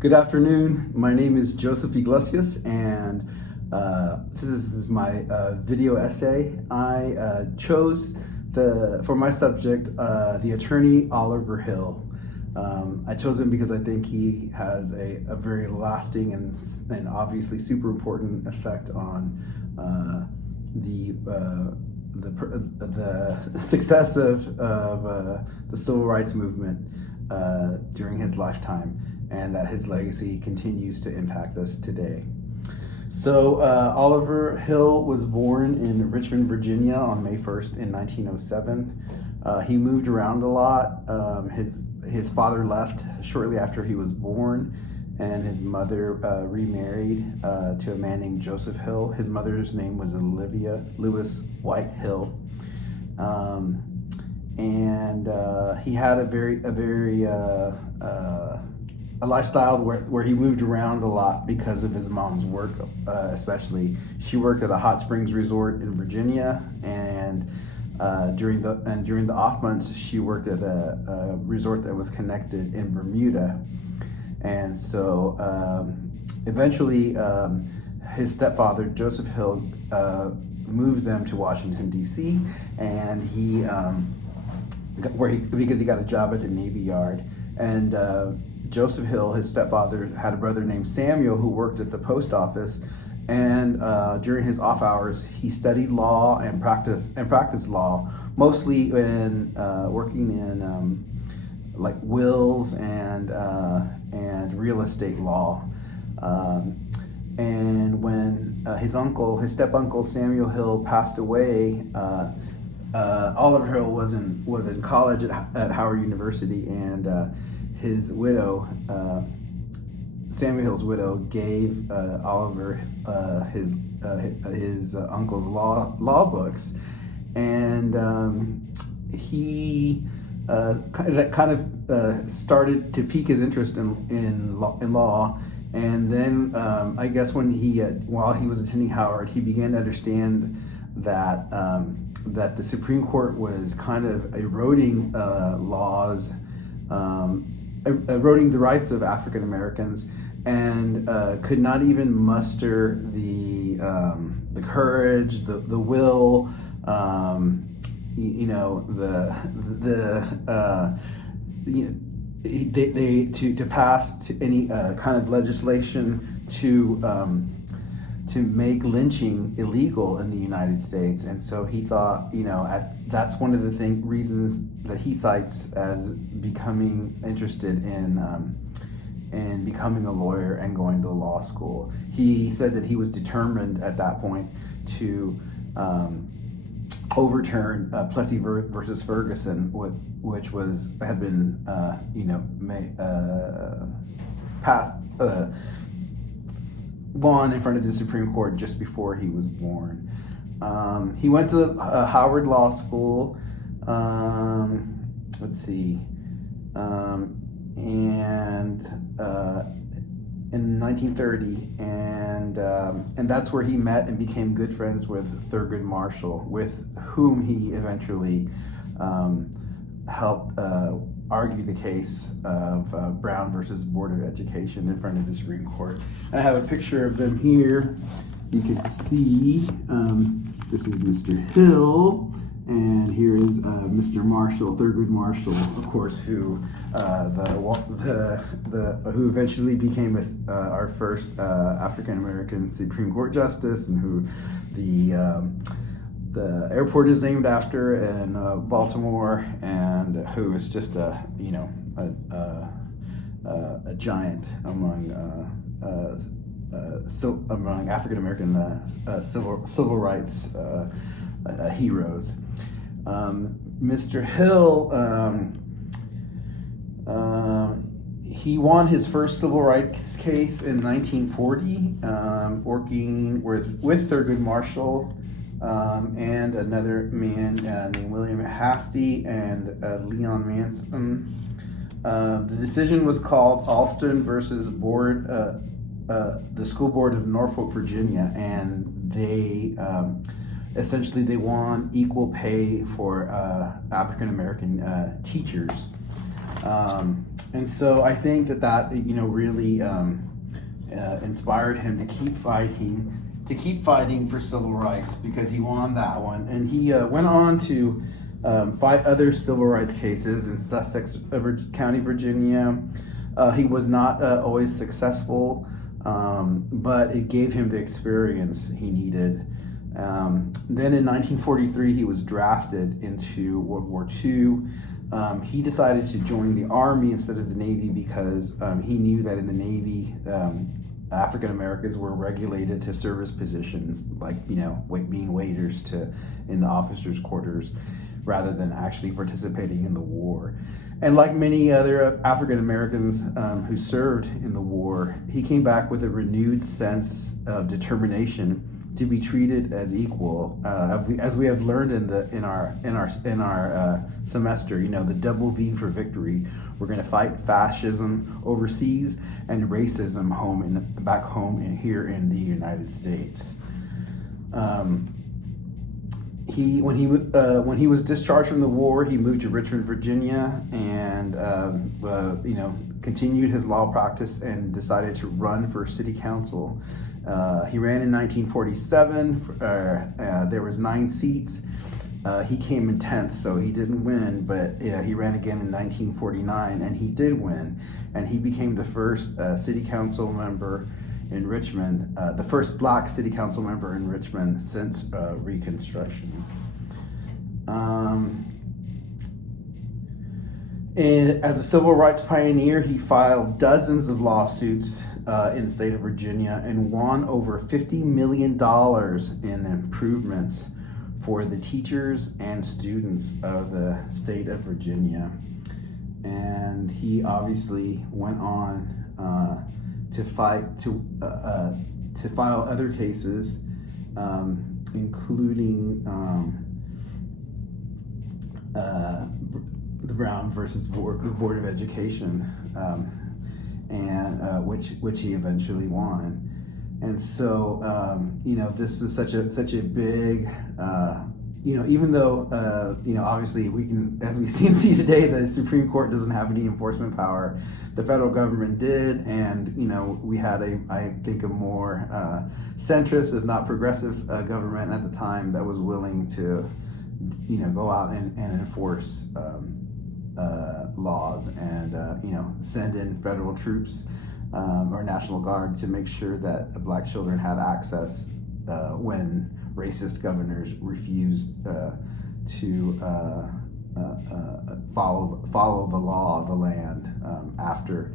Good afternoon. My name is Joseph Iglesias, and this is my video essay. I chose for my subject the attorney Oliver Hill. I chose him because I think he had a very lasting and obviously super important effect on the success of the civil rights movement during his lifetime, and that his legacy continues to impact us today. So Oliver Hill was born in Richmond, Virginia on May 1st in 1907. He moved around a lot. His father left shortly after he was born, and his mother remarried to a man named Joseph Hill. His mother's name was Olivia Lewis White Hill. And he had a lifestyle where he moved around a lot because of his mom's work, especially. She worked at a hot springs resort in Virginia, and during the off months, she worked at a resort that was connected in Bermuda. And so eventually, his stepfather Joseph Hill moved them to Washington D.C., and because he got a job at the Navy Yard. And Joseph Hill, his stepfather, had a brother named Samuel who worked at the post office. And during his off hours, he studied law and practiced law, mostly in working in like wills and real estate law. And when his step uncle Samuel Hill passed away, Oliver Hill was in college at Howard University, and his widow, Samuel Hill's widow, gave Oliver his uncle's law books, and he kind of started to pique his interest in law. And then I guess while he was attending Howard, he began to understand that the Supreme Court was kind of eroding laws, eroding the rights of African Americans, and could not even muster the courage, the will, to pass any kind of legislation to make lynching illegal in the United States. And so he thought, that's one of the reasons that he cites as becoming interested in becoming a lawyer and going to law school. He said that he was determined at that point to overturn Plessy versus Ferguson, which had been won in front of the Supreme Court just before he was born. He went to Howard Law School. In 1930, and that's where he met and became good friends with Thurgood Marshall, with whom he eventually helped argue the case of Brown versus Board of Education in front of the Supreme Court. And I have a picture of them here. You can see this is Mr. Hill, and here is Mr. Marshall, Thurgood Marshall, of course, who who eventually became our first African American Supreme Court justice, and who the airport is named after in Baltimore, and who is just a giant among African American civil rights heroes. Mr. Hill, he won his first civil rights case in 1940, working with Thurgood Marshall and another man named William Hastie and Leon Manson. The decision was called Alston versus the School Board of Norfolk, Virginia, and they won equal pay for African American teachers. And so I think that really inspired him to keep fighting for civil rights, because he won that one, and he went on to fight other civil rights cases in Sussex County, Virginia. He was not always successful, but it gave him the experience he needed. Then in 1943, he was drafted into World War II. He decided to join the Army instead of the Navy because he knew that in the Navy, African Americans were regulated to service positions, like being waiters in the officers' quarters, rather than actually participating in the war. And like many other African Americans who served in the war, he came back with a renewed sense of determination to be treated as equal, as we have learned in our semester. The double V for victory. We're going to fight fascism overseas and racism back home here in the United States. When he was discharged from the war, he moved to Richmond, Virginia, and continued his law practice and decided to run for city council. He ran in 1947. There was 9 seats. He came in 10th, so he didn't win, but he ran again in 1949, and he did win. And he became the first city council member in Richmond, the first black city council member in Richmond since Reconstruction. As a civil rights pioneer, he filed dozens of lawsuits in the state of Virginia and won over $50 million in improvements for the teachers and students of the state of Virginia. And he obviously went on to file other cases, including the Brown versus Board of Education, and which he eventually won. And so this was such a big, even though obviously we can, as we see today, the Supreme Court doesn't have any enforcement power. The federal government did, and we had I think a more centrist, if not progressive, government at the time that was willing to go out and enforce laws and send in federal troops or National Guard to make sure that black children had access when racist governors refused to follow the law of the land after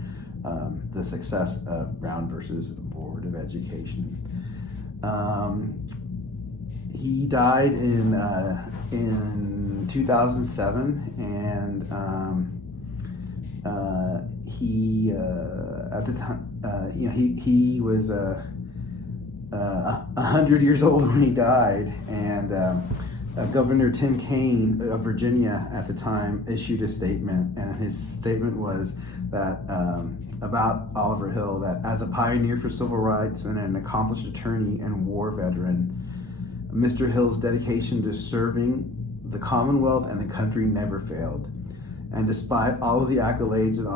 the success of Brown versus Board of Education. He died in 2007, and he at the time he was 100 years old when he died, and Governor Tim Kaine of Virginia at the time issued a statement, and his statement was that about Oliver Hill, that as a pioneer for civil rights and an accomplished attorney and war veteran, Mr. Hill's dedication to serving the Commonwealth and the country never failed. And despite all of the accolades and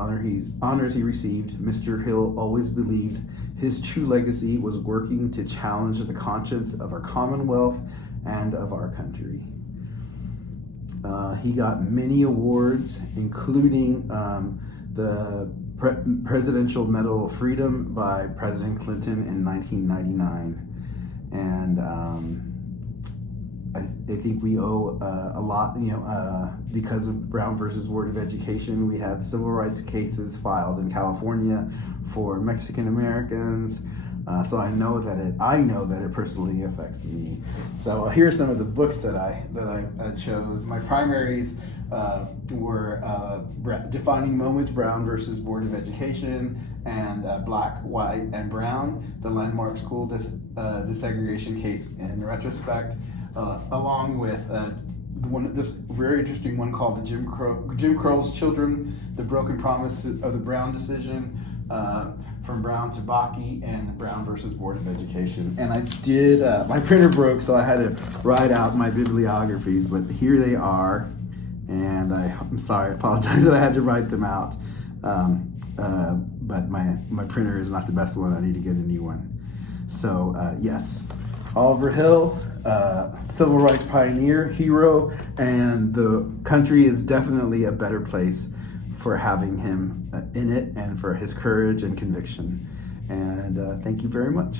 honors he received, Mr. Hill always believed his true legacy was working to challenge the conscience of our Commonwealth and of our country. He got many awards, including the Presidential Medal of Freedom by President Clinton in 1999. And I think we owe a lot, because of Brown versus Board of Education. We had civil rights cases filed in California for Mexican Americans. So I know that it personally affects me. So here are some of the books that I chose. My primaries were Defining Moments, Brown versus Board of Education, and Black, White, and Brown, the landmark school desegregation case in retrospect, along with this very interesting one called the Jim Crow's Children, the Broken Promise of the Brown Decision, from Brown to Bakke, and Brown versus Board of Education. And I did, my printer broke, so I had to write out my bibliographies, but here they are. And I'm sorry, I apologize that I had to write them out. but my printer is not the best one. I need to get a new one. So yes, Oliver Hill, civil rights pioneer, hero, and the country is definitely a better place for having him in it and for his courage and conviction. And thank you very much.